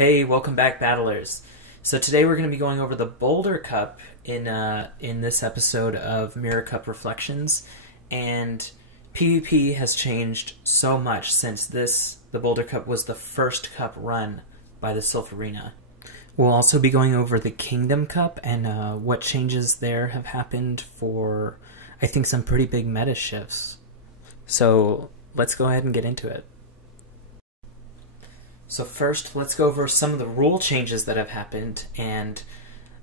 Hey, welcome back, Battlers. So today we're going to be going over the Boulder Cup in this episode of Mirror Cup Reflections, and PvP has changed so much since the Boulder Cup was the first cup run by the Silph Arena. We'll also be going over the Kingdom Cup and what changes there have happened for, I think, some pretty big meta shifts. So let's go ahead and get into it. So first, let's go over some of the rule changes that have happened, and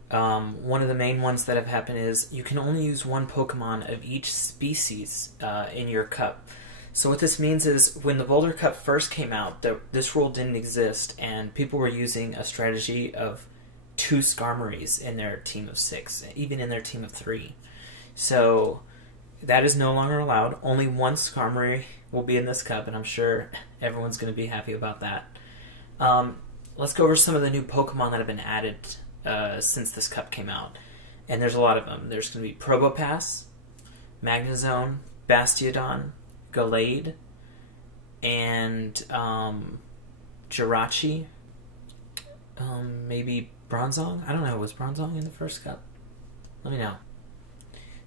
one of the main ones that have happened is you can only use one Pokemon of each species in your cup. So what this means is when the Boulder Cup first came out, this rule didn't exist, and people were using a strategy of 2 Skarmories in their team of 6, even in their team of 3. So that is no longer allowed. Only 1 Skarmory will be in this cup, and I'm sure everyone's going to be happy about that. Let's go over some of the new Pokemon that have been added since this cup came out. And there's a lot of them. There's going to be Probopass, Magnezone, Bastiodon, Gallade, and Jirachi. Maybe Bronzong? I don't know. Was Bronzong in the first cup? Let me know.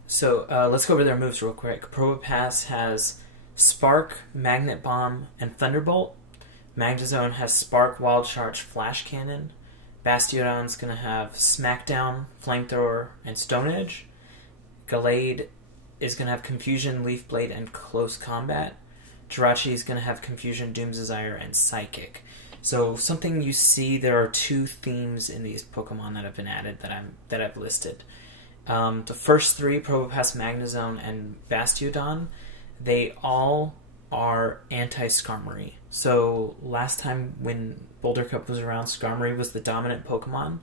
So let's go over their moves real quick. Probopass has Spark, Magnet Bomb, and Thunderbolt. Magnezone has Spark, Wild Charge, Flash Cannon. Bastiodon's going to have Smackdown, Flamethrower, and Stone Edge. Gallade is going to have Confusion, Leaf Blade, and Close Combat. Jirachi is going to have Confusion, Doom's Desire, and Psychic. So something you see, there are 2 themes in these Pokemon that have been added that I've listed. The first 3, Probopass, Magnezone, and Bastiodon, they all are anti-Skarmory. So last time when Boulder Cup was around, Skarmory was the dominant Pokemon.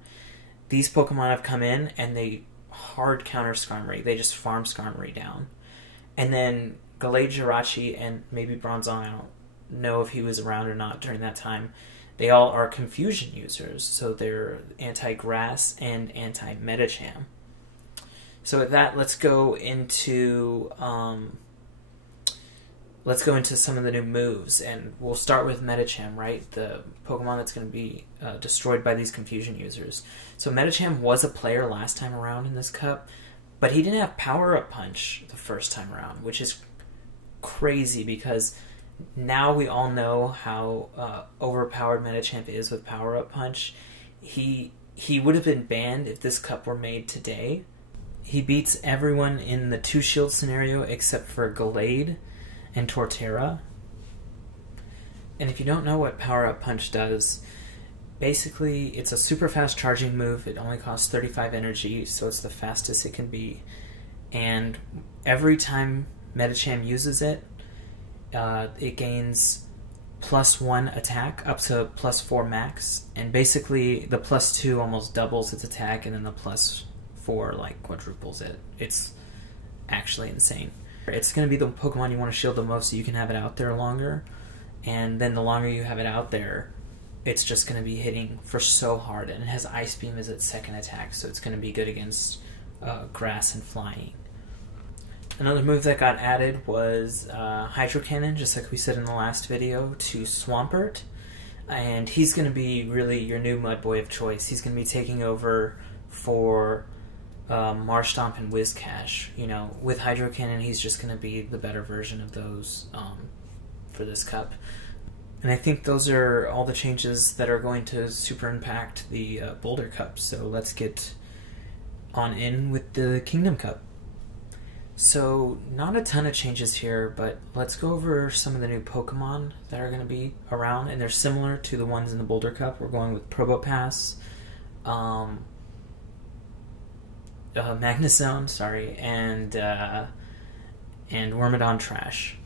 These Pokemon have come in and they hard counter Skarmory. They just farm Skarmory down. And then Gallade, Jirachi, and maybe Bronzong, I don't know if he was around or not during that time, they all are Confusion users. So they're anti-Grass and anti-Medicham. So with that, let's go into some of the new moves, and we'll start with Medicham, right? The Pokemon that's going to be destroyed by these Confusion users. So Medicham was a player last time around in this cup, but he didn't have Power-Up Punch the first time around, which is crazy because now we all know how overpowered Medicham is with Power-Up Punch. He would have been banned if this cup were made today. He beats everyone in the 2-shield scenario except for Gallade and Torterra. And if you don't know what Power Up Punch does, basically it's a super fast charging move. It only costs 35 energy, so it's the fastest it can be. And every time Medicham uses it, it gains +1 attack up to +4 max. And basically the +2 almost doubles its attack, and then the +4 like quadruples it. It's actually insane. It's going to be the Pokemon you want to shield the most so you can have it out there longer. And then the longer you have it out there, it's just going to be hitting for so hard. And it has Ice Beam as its second attack, so it's going to be good against Grass and Flying. Another move that got added was Hydro Cannon, just like we said in the last video, to Swampert. And he's going to be really your new Mudboy of choice. He's going to be taking over for Marshtomp and Whiscash. You know, with Hydro Cannon, he's just going to be the better version of those for this cup. And I think those are all the changes that are going to super impact the Boulder Cup. So let's get on in with the Kingdom Cup. So not a ton of changes here, but let's go over some of the new Pokemon that are going to be around, and they're similar to the ones in the Boulder Cup. We're going with Probopass, Magnezone, sorry, and Wormadon Trash.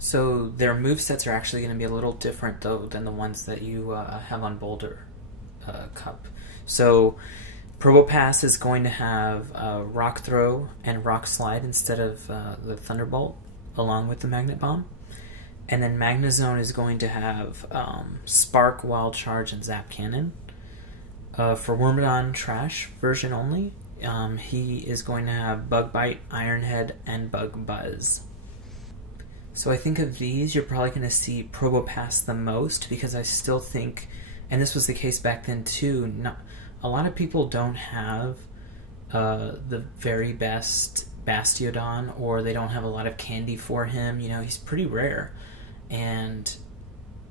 So their movesets are actually going to be a little different, though, than the ones that you have on Boulder Cup. So Probopass is going to have Rock Throw and Rock Slide instead of the Thunderbolt, along with the Magnet Bomb. And then Magnezone is going to have Spark, Wild Charge, and Zap Cannon. For Wormadon Trash version only, he is going to have Bug Bite, Iron Head, and Bug Buzz. So I think of these, you're probably going to see Probopass the most, because I still think and this was the case back then too. Not a lot of people don't have the very best Bastiodon, or they don't have a lot of candy for him. You know, he's pretty rare, and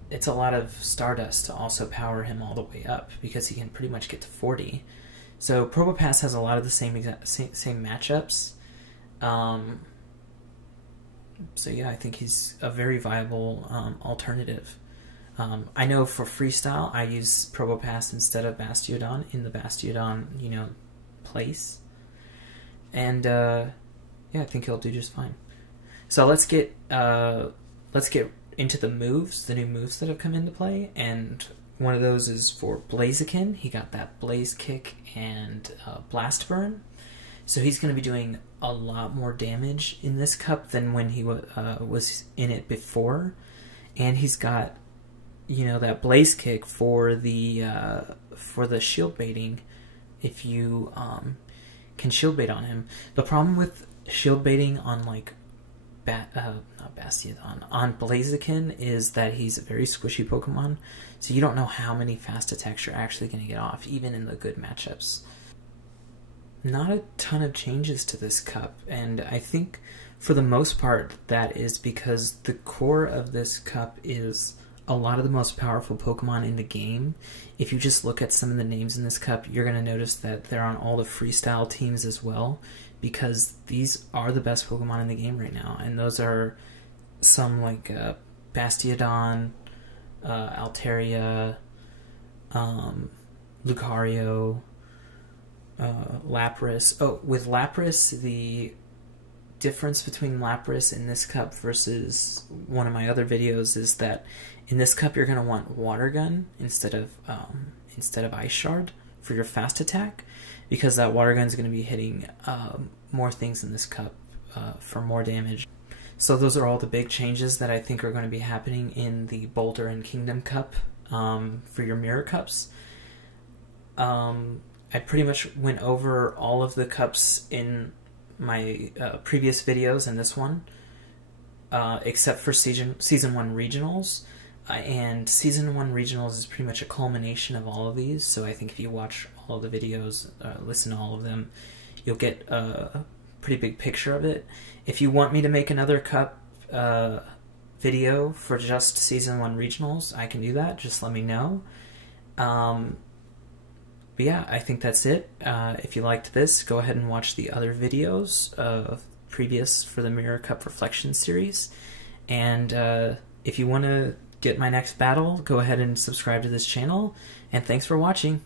it's a lot of Stardust to also power him all the way up, because he can pretty much get to 40. So Probopass has a lot of the same matchups. So yeah, I think he's a very viable alternative. I know for freestyle, I use Probopass instead of Bastiodon in the Bastiodon, you know, place. And yeah, I think he'll do just fine. So let's get into the moves, the new moves that have come into play, and one of those is for Blaziken. He got that Blaze Kick and Blast Burn. So he's going to be doing a lot more damage in this cup than when he was in it before. And he's got, you know, that Blaze Kick for the shield baiting, if you can shield bait on him. The problem with shield baiting on, like, not Bastiodon, on Blaziken is that he's a very squishy Pokemon, so you don't know how many fast attacks you're actually going to get off, even in the good matchups. Not a ton of changes to this cup, and I think for the most part that is because the core of this cup is a lot of the most powerful Pokemon in the game. If you just look at some of the names in this cup, you're going to notice that they're on all the freestyle teams as well, because these are the best Pokemon in the game right now, and those are some like Bastiodon, Altaria, Lucario, Lapras. Oh, with Lapras, the difference between Lapras in this cup versus one of my other videos is that in this cup you're going to want Water Gun instead of Ice Shard for your fast attack, because that Water Gun is going to be hitting more things in this cup for more damage. So those are all the big changes that I think are going to be happening in the Boulder and Kingdom Cup for your Mirror Cups. I pretty much went over all of the cups in my previous videos and this one, except for Season 1 Regionals. And Season 1 Regionals is pretty much a culmination of all of these, so I think if you watch all of the videos, listen to all of them, you'll get a pretty big picture of it. If you want me to make another cup video for just Season 1 Regionals, I can do that, just let me know. But yeah, I think that's it. If you liked this, go ahead and watch the other videos previous for the Mirror Cup Reflection series. And if you want to get my next battle, go ahead and subscribe to this channel. And thanks for watching.